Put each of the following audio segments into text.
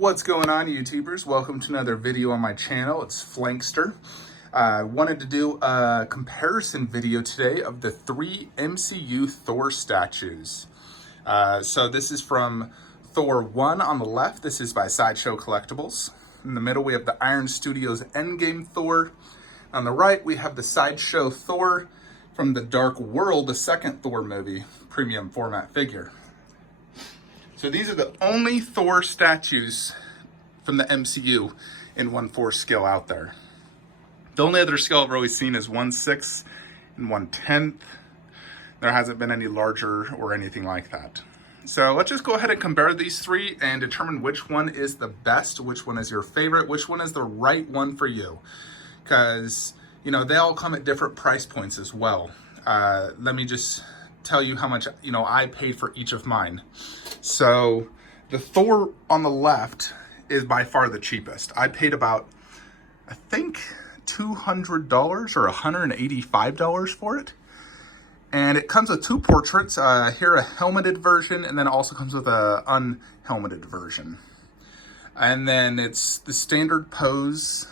What's going on, YouTubers? Welcome to another video on my channel. It's Flankster. I wanted to do a comparison video today of the 3 MCU Thor statues. So this is from Thor 1 on the left. This is by Sideshow Collectibles. In the middle, we have the Iron Studios Endgame Thor. On the right, we have the Sideshow Thor from the Dark World, the second Thor movie, premium format figure. So these are the only Thor statues from the MCU in 1/4 scale out there. The only other scale I've really seen is 1/6 and 1/10. There hasn't been any larger or anything like that. So let's just go ahead and compare these 3 and determine which one is the best, which one is your favorite, which one is the right one for you. Because, you know, they all come at different price points as well. Let me just tell you how much, I paid for each of mine. So the Thor on the left is by far the cheapest. I paid about, I think, $200 or $185 for it. And it comes with 2 portraits. Here a helmeted version, and then it also comes with a unhelmeted version. And then it's the standard pose.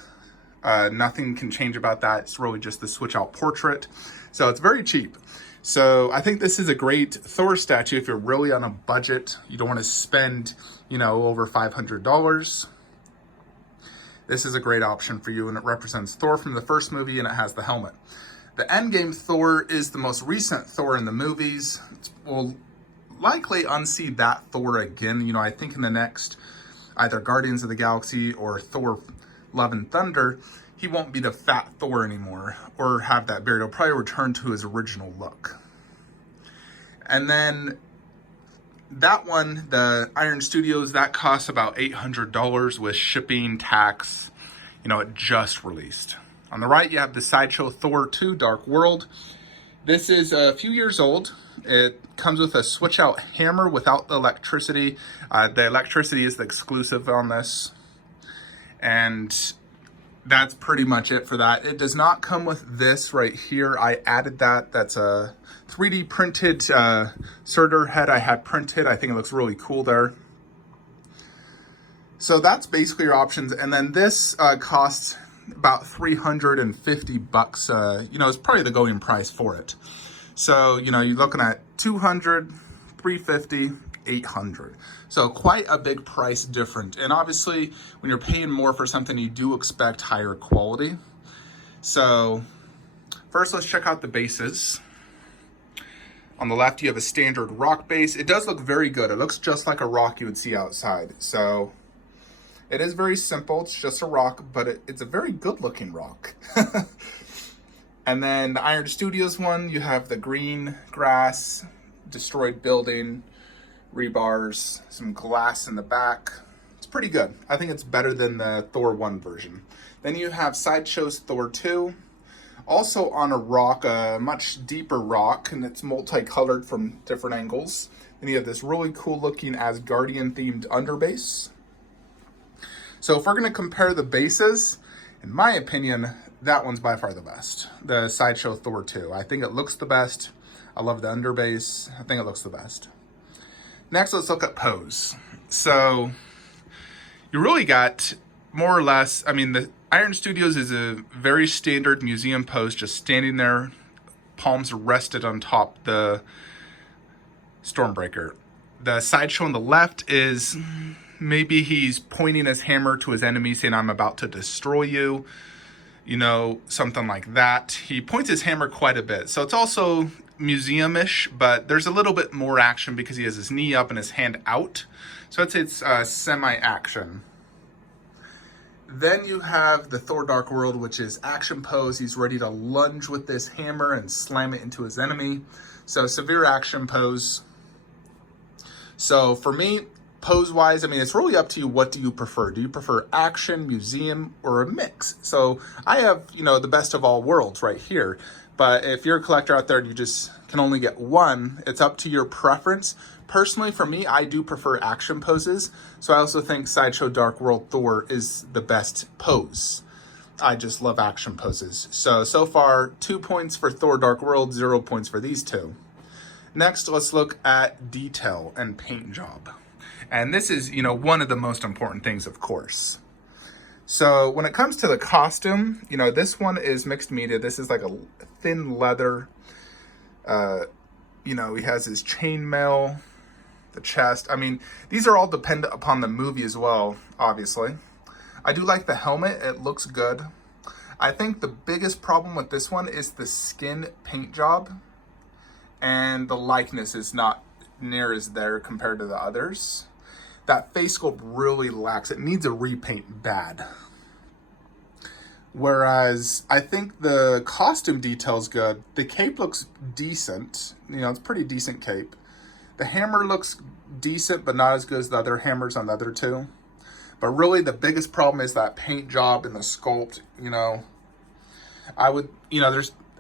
Nothing can change about that. It's really just the switch out portrait. So it's very cheap. So I think this is a great Thor statue if you're really on a budget. You don't want to spend, over $500. This is a great option for you, and it represents Thor from the first movie, and it has the helmet. The Endgame Thor is the most recent Thor in the movies. We'll likely unsee that Thor again. I think in the next either Guardians of the Galaxy or Thor Love and Thunder, he won't be the fat Thor anymore or have that beard. He'll probably return to his original look. And then that one, the Iron Studios, that costs about $800 with shipping, tax. It just released. On the right, you have the Sideshow Thor 2 Dark World. This is a few years old. It comes with a switch out hammer without the electricity. The electricity is the exclusive on this. And that's pretty much it for that. It does not come with this right here. I added that. That's a 3D printed Surtur head I had printed. I think it looks really cool there. So that's basically your options. And then this costs about $350. It's probably the going price for it. So, you're looking at $200, $350, $800. So quite a big price difference. And obviously, when you're paying more for something, you do expect higher quality. So first, let's check out the bases. On the left, you have a standard rock base. It does look very good. It looks just like a rock you would see outside. So it is very simple. It's just a rock, but it's a very good looking rock. And then the Iron Studios one, you have the green grass, destroyed building, rebars, some glass in the back. It's pretty good. I think it's better than the Thor 1 version. Then you have Sideshow's Thor 2, also on a rock, a much deeper rock, and it's multicolored from different angles. Then you have this really cool looking Asgardian themed underbase. So if we're going to compare the bases, in my opinion, that one's by far the best. The Sideshow Thor 2. I think it looks the best. I love the underbase. I think it looks the best. Next, let's look at pose. So you really got more or less, the Iron Studios is a very standard museum pose, just standing there, palms rested on top the Stormbreaker. The Sideshow on the left is maybe he's pointing his hammer to his enemy saying, "I'm about to destroy you." Something like that. He points his hammer quite a bit. So it's also museum-ish, but there's a little bit more action because he has his knee up and his hand out. So it's semi-action. Then you have the Thor Dark World, which is action pose. He's ready to lunge with this hammer and slam it into his enemy. So severe action pose. So for me, pose-wise, it's really up to you. What do you prefer? Do you prefer action, museum, or a mix? So I have, the best of all worlds right here. But if you're a collector out there and you just can only get one, it's up to your preference. Personally, for me, I do prefer action poses. So I also think Sideshow Dark World Thor is the best pose. I just love action poses. So far, 2 points for Thor Dark World, 0 points for these two. Next, let's look at detail and paint job. And this is, one of the most important things, of course. So when it comes to the costume, this one is mixed media. This is like a thin leather. He has his chainmail, the chest. I mean, these are all dependent upon the movie as well, obviously. I do like the helmet. It looks good. I think the biggest problem with this one is the skin paint job. And the likeness is not near as there compared to the others. That face sculpt really lacks. It needs a repaint bad. Whereas I think the costume detail's good. The cape looks decent. It's a pretty decent cape. The hammer looks decent, but not as good as the other hammers on the other two. But really the biggest problem is that paint job and the sculpt,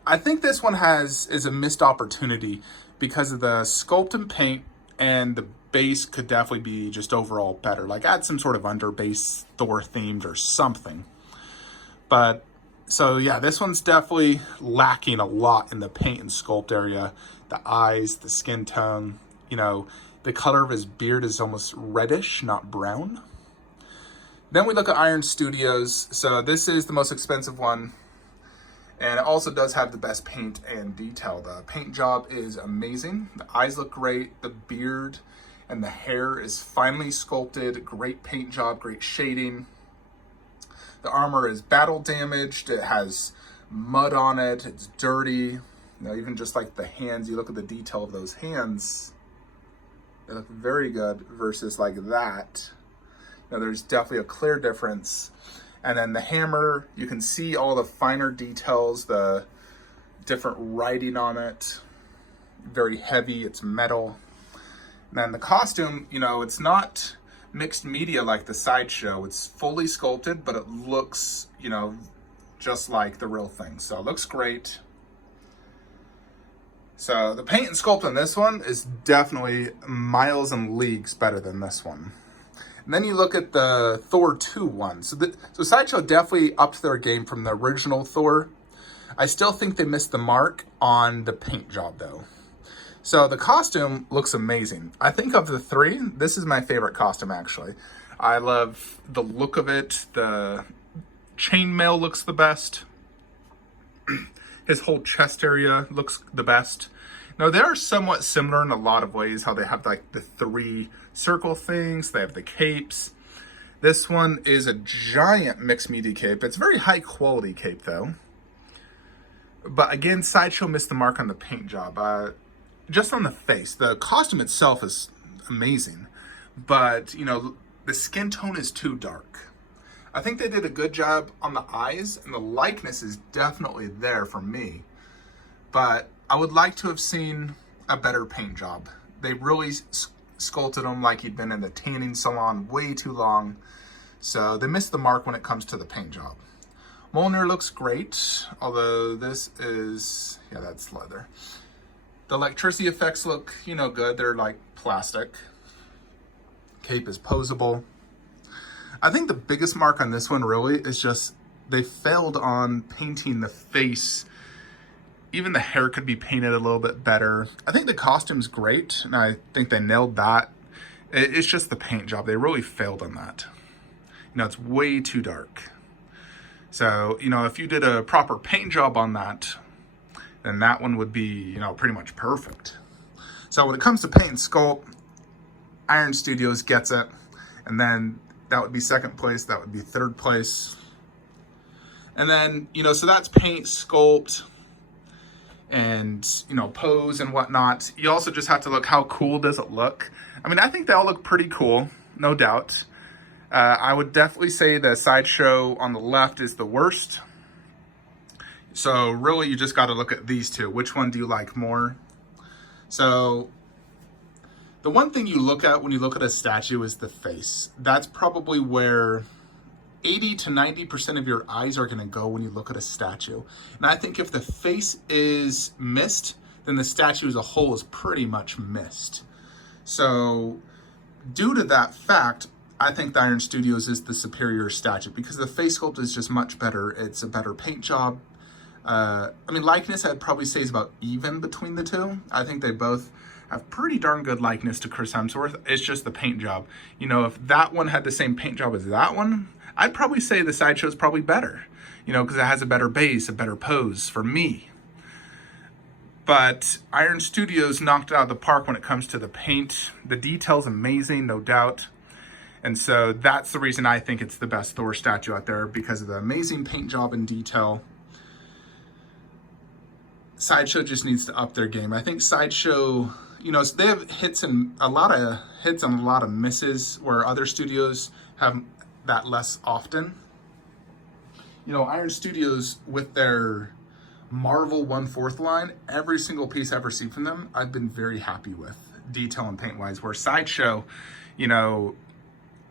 I think this one is a missed opportunity because of the sculpt and paint, and the base could definitely be just overall better. Like add some sort of under base Thor themed or something. But so yeah, this one's definitely lacking a lot in the paint and sculpt area. The eyes, the skin tone, the color of his beard is almost reddish, not brown. Then we look at Iron Studios. So this is the most expensive one. And it also does have the best paint and detail. The paint job is amazing. The eyes look great. The beard and the hair is finely sculpted. Great paint job, great shading. The armor is battle damaged. It has mud on it. It's dirty. Even just like the hands, you look at the detail of those hands. They look very good versus like that. There's definitely a clear difference. And then the hammer, you can see all the finer details, the different writing on it. Very heavy, it's metal. And then the costume, it's not mixed media like the Sideshow. It's fully sculpted, but it looks, just like the real thing. So it looks great. So the paint and sculpt on this one is definitely miles and leagues better than this one. And then you look at the Thor 2 one. So Sideshow definitely upped their game from the original Thor. I still think they missed the mark on the paint job though. So the costume looks amazing. I think of the three, this is my favorite costume actually. I love the look of it. The chainmail looks the best. His whole chest area looks the best. Now they are somewhat similar in a lot of ways, how they have like the three circle things, they have the capes. This one is a giant mixed media cape. It's a very high quality cape though. But again, Sideshow missed the mark on the paint job. Just on the face, the costume itself is amazing, but the skin tone is too dark. I think they did a good job on the eyes, and the likeness is definitely there for me, but I would like to have seen a better paint job. They really sculpted him like he'd been in the tanning salon way too long, so they missed the mark when it comes to the paint job. Mjolnir looks great, although this is, yeah, that's leather. The electricity effects look, good. They're like plastic. Cape is posable. I think the biggest mark on this one really is just they failed on painting the face. Even the hair could be painted a little bit better. I think the costume's great, and I think they nailed that. It's just the paint job. They really failed on that. It's way too dark. So, if you did a proper paint job on that, then that one would be, pretty much perfect. So when it comes to paint and sculpt, Iron Studios gets it. And then that would be second place. That would be third place. And then, so that's paint, sculpt, and, pose and whatnot. You also just have to look, how cool does it look? I mean, I think they all look pretty cool, no doubt. I would definitely say the Sideshow on the left is the worst. So really, you just got to look at these two. Which one do you like more? So the one thing you look at when you look at a statue is the face. That's probably where 80 to 90% of your eyes are going to go when you look at a statue. And I think if the face is missed, then the statue as a whole is pretty much missed. So due to that fact, I think the Iron Studios is the superior statue because the face sculpt is just much better. It's a better paint job. Likeness I'd probably say is about even between the two. I think they both have pretty darn good likeness to Chris Hemsworth. It's just the paint job. You know, if that one had the same paint job as that one, I'd probably say the Sideshow is probably better, you know, because it has a better base, a better pose for me. But Iron Studios knocked it out of the park when it comes to the paint. The detail's amazing, no doubt. And so that's the reason I think it's the best Thor statue out there, because of the amazing paint job and detail. Sideshow just needs to up their game. I think Sideshow, you know, they have hits and a lot of misses where other studios have that less often. You know, Iron Studios with their Marvel 1/4 line, every single piece I've received from them, I've been very happy with, detail and paint wise. Where Sideshow, you know,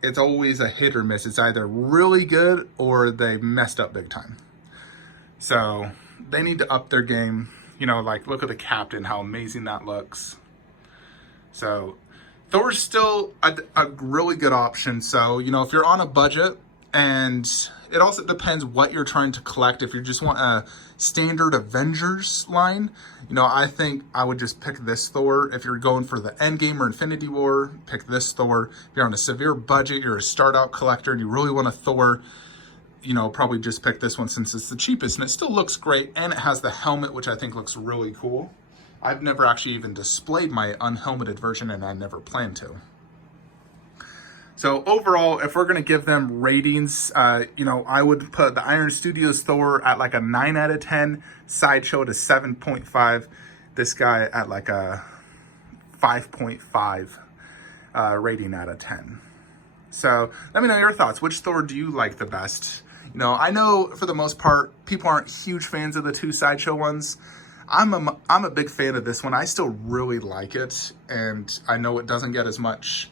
it's always a hit or miss. It's either really good or they messed up big time. So they need to up their game. You know, like, look at the Captain, how amazing that looks. So Thor's still a really good option. So, you know, if you're on a budget, and it also depends what you're trying to collect. If you just want a standard Avengers line, you know, I think I would just pick this Thor. If you're going for the Endgame or Infinity War, pick this Thor. If you're on a severe budget, you're a start out collector and you really want a Thor, you know, probably just pick this one since it's the cheapest, and it still looks great, and it has the helmet, which I think looks really cool. I've never actually even displayed my unhelmeted version, and I never plan to. So overall, if we're going to give them ratings, you know, I would put the Iron Studios Thor at like a 9 out of 10, Sideshow at a 7.5, this guy at like a 5.5 rating out of 10. So let me know your thoughts. Which Thor do you like the best? You know, I know for the most part, people aren't huge fans of the two Sideshow ones. I'm a big fan of this one. I still really like it, and I know it doesn't get as much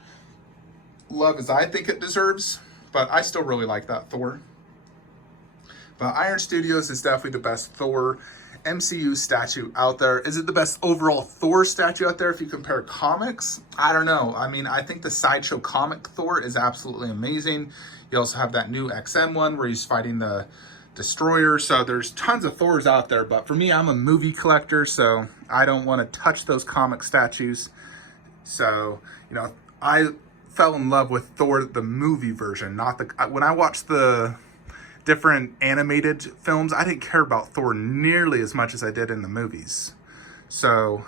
love as I think it deserves, but I still really like that Thor. But Iron Studios is definitely the best Thor MCU statue out there. Is it the best overall Thor statue out there if you compare comics? I don't know. I mean, I think the Sideshow comic Thor is absolutely amazing. You also have that new XM one where he's fighting the Destroyer. So there's tons of Thors out there, but for me, I'm a movie collector, so I don't want to touch those comic statues. So, you know, I fell in love with Thor, the movie version, not the, when I watched the different animated films, I didn't care about Thor nearly as much as I did in the movies. So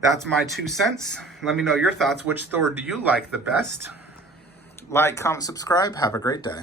that's my 2 cents. Let me know your thoughts. Which Thor do you like the best? Like, comment, subscribe. Have a great day.